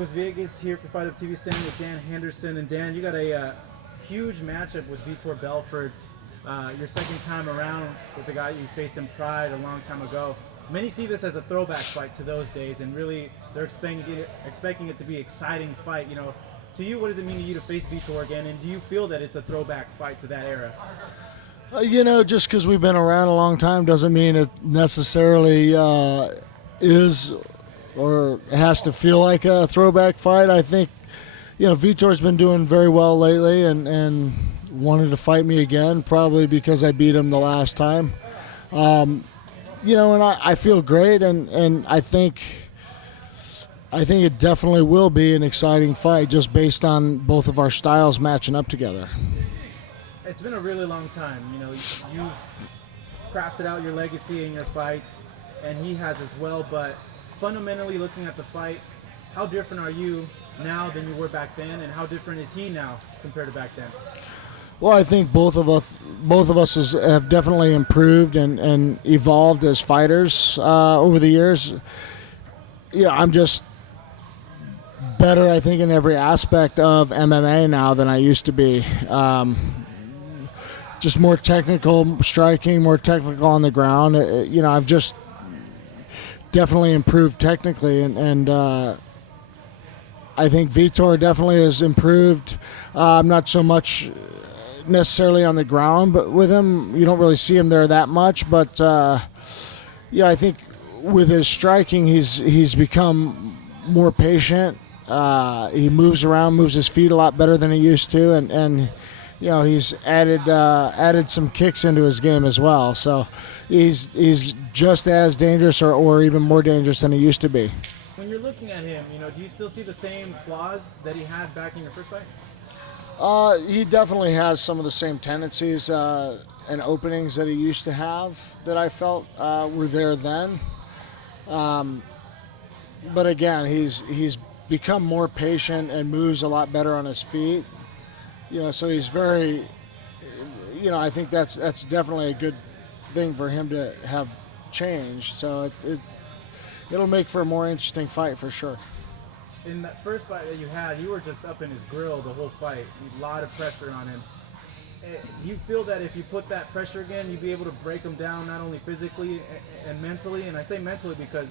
Marcos Villegas here for Fight Up TV, standing with Dan Henderson. And Dan, you got a huge matchup with Vitor Belfort. Your second time around with the guy you faced in Pride a long time ago. Many see this as a throwback fight to those days, and really they're expecting it to be an exciting fight. You know, to you, what does it mean to you to face Vitor again, and do you feel that it's a throwback fight to that era? You know, just because we've been around a long time doesn't mean it necessarily is or has to feel like a throwback fight. I think, you know, Vitor's been doing very well lately and wanted to fight me again, probably because I beat him the last time. You know, and I feel great, and I think it definitely will be an exciting fight just based on both of our styles matching up together. It's been a really long time. You know, you've crafted out your legacy in your fights, and he has as well, but fundamentally looking at the fight, how different are you now than you were back then, and how different is he now compared to back then? Well, I think both of us have definitely improved and evolved as fighters over the years. Yeah, I'm just better, I think, in every aspect of MMA now than I used to be. Just more technical striking, more technical on the ground. You know, I've just definitely improved technically, and I think Vitor definitely has improved. Not so much necessarily on the ground, but with him, you don't really see him there that much. But yeah, I think with his striking, he's become more patient. He moves around, moves his feet a lot better than he used to, and you know, he's added some kicks into his game as well. So he's just as dangerous or even more dangerous than he used to be. When you're looking at him, you know, do you still see the same flaws that he had back in your first fight? He definitely has some of the same tendencies and openings that he used to have that I felt were there then. But again, he's become more patient and moves a lot better on his feet. You know, so he's very, you know, I think that's definitely a good thing for him to have changed. So it'll make for a more interesting fight for sure. In that first fight that you had, you were just up in his grill the whole fight. A lot of pressure on him. Do you feel that if you put that pressure again, you'd be able to break him down not only physically and mentally? And I say mentally because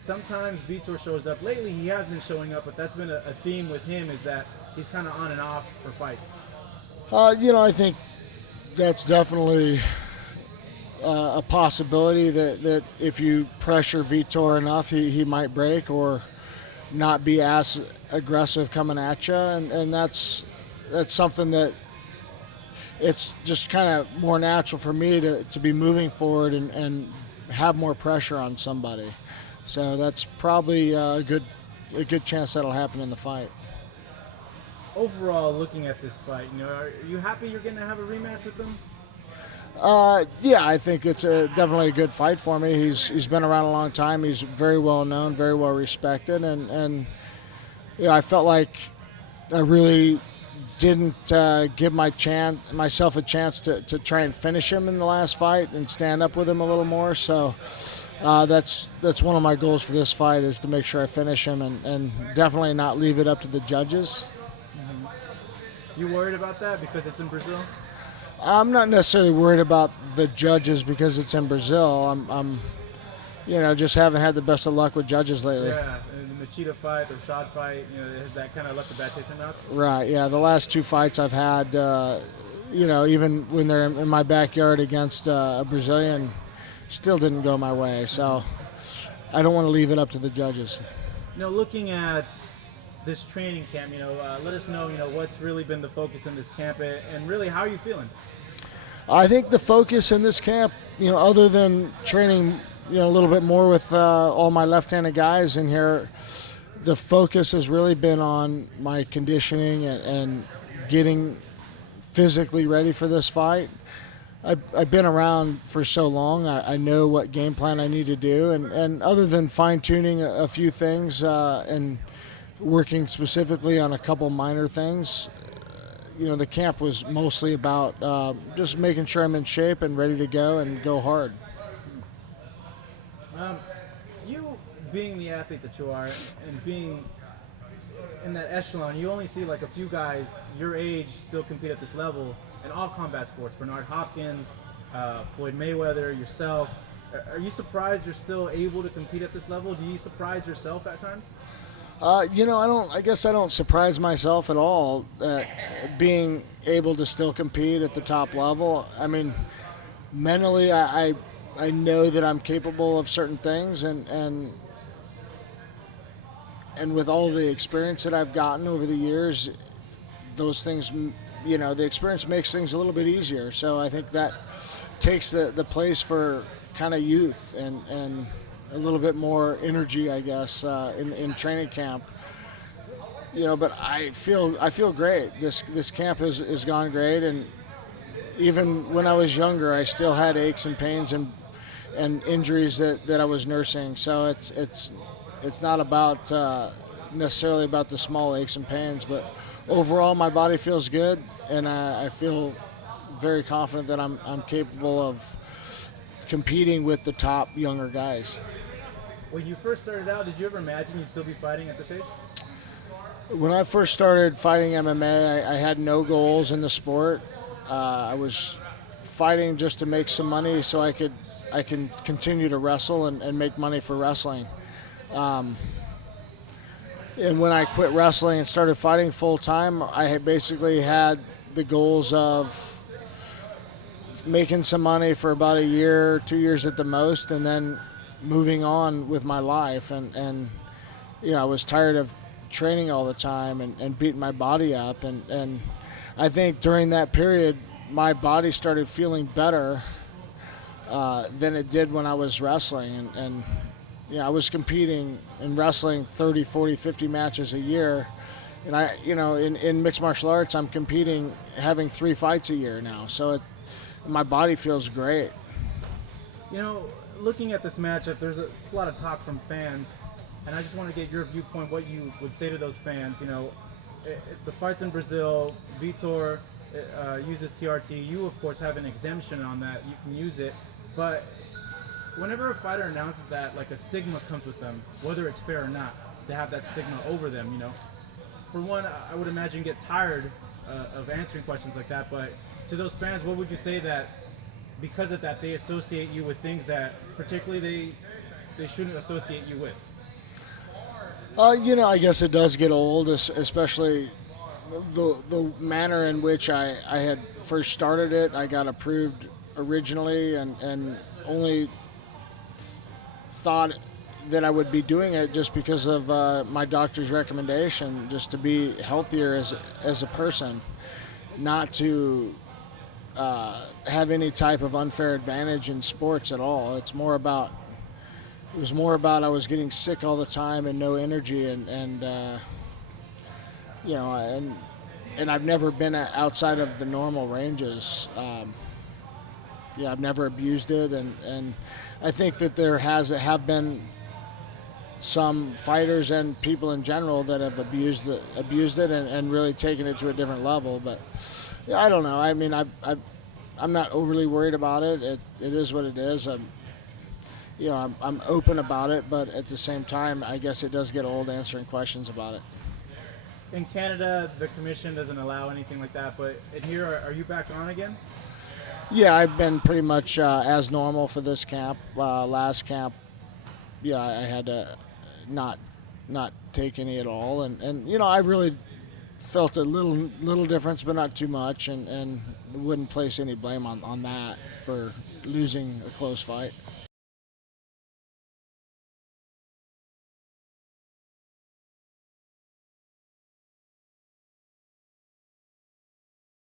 sometimes Vitor shows up. Lately, he has been showing up, but that's been a theme with him, is that he's kind of on and off for fights. You know, I think that's definitely a possibility that if you pressure Vitor enough, he might break or not be as aggressive coming at you, and that's something that it's just kind of more natural for me to be moving forward and have more pressure on somebody. So that's probably a good chance that'll happen in the fight. Overall, looking at this fight, you know, are you happy you're going to have a rematch with him? Yeah, I think it's definitely a good fight for me. He's been around a long time. He's very well known, very well respected, and you know, I felt like I really didn't give myself a chance to try and finish him in the last fight and stand up with him a little more. So that's one of my goals for this fight, is to make sure I finish him and definitely not leave it up to the judges. You worried about that because it's in Brazil? I'm not necessarily worried about the judges because it's in Brazil. I'm you know, just haven't had the best of luck with judges lately. Yeah, and the Machida fight, the Shad fight, you know, has that kind of left a bad taste in your mouth? Right, yeah. The last two fights I've had, you know, even when they're in my backyard against a Brazilian, still didn't go my way. So I don't want to leave it up to the judges. You know, looking at this training camp, you know, let us know, you know, what's really been the focus in this camp, and really, how are you feeling? I think the focus in this camp, you know, other than training, you know, a little bit more with all my left-handed guys in here, the focus has really been on my conditioning and getting physically ready for this fight. I've been around for so long. I know what game plan I need to do, and other than fine-tuning a few things and working specifically on a couple minor things, you know, the camp was mostly about just making sure I'm in shape and ready to go and go hard. You being the athlete that you are, and being in that echelon, you only see like a few guys your age still compete at this level in all combat sports. Bernard Hopkins, Floyd Mayweather, yourself. Are you surprised you're still able to compete at this level? Do you surprise yourself at times? You know, I don't. I guess I don't surprise myself at all being able to still compete at the top level. I mean, mentally, I know that I'm capable of certain things, and with all the experience that I've gotten over the years, those things, you know, the experience makes things a little bit easier. So I think that takes the place for kind of youth and a little bit more energy, I guess, in training camp. You know, but I feel great. This camp has gone great, and even when I was younger, I still had aches and pains and injuries that I was nursing. So it's not about necessarily about the small aches and pains, but overall my body feels good, and I feel very confident that I'm capable of competing with the top younger guys. When you first started out, did you ever imagine you'd still be fighting at this age? When I first started fighting MMA, I had no goals in the sport. I was fighting just to make some money so I can continue to wrestle and make money for wrestling. And when I quit wrestling and started fighting full time, I had basically had the goals of making some money for about a year, 2 years at the most, and then moving on with my life. And you know, I was tired of training all the time and beating my body up. And I think during that period, my body started feeling better than it did when I was wrestling. And you know, I was competing in wrestling 30, 40, 50 matches a year. And I, you know, in mixed martial arts, I'm competing, having 3 fights a year now. So my body feels great. You know, looking at this matchup, there's a lot of talk from fans, and I just want to get your viewpoint, what you would say to those fans. You know, the fight's in Brazil, Vitor uses TRT. You, of course, have an exemption on that. You can use it. But whenever a fighter announces that, like, a stigma comes with them, whether it's fair or not, to have that stigma over them, you know. For one, I would imagine you get tired of answering questions like that, but to those fans, what would you say that because of that they associate you with things that particularly they shouldn't associate you with? You know, I guess it does get old, especially the manner in which I had first started it. I got approved originally and only thought that I would be doing it just because of my doctor's recommendation, just to be healthier as a person, not to have any type of unfair advantage in sports at all. It was more about I was getting sick all the time and no energy, and you know, and I've never been outside of the normal ranges. Yeah, I've never abused it, and I think that there have been some fighters and people in general that have abused it and really taken it to a different level. But yeah, I don't know. I mean, I'm not overly worried about it. It is what it is. You know, I'm open about it, but at the same time, I guess it does get old answering questions about it. In Canada, the commission doesn't allow anything like that, but in here, are you back on again? Yeah, I've been pretty much as normal for this camp. Last camp, yeah, I had to not take any at all, and you know, I really felt a little difference, but not too much, and wouldn't place any blame on that for losing a close fight.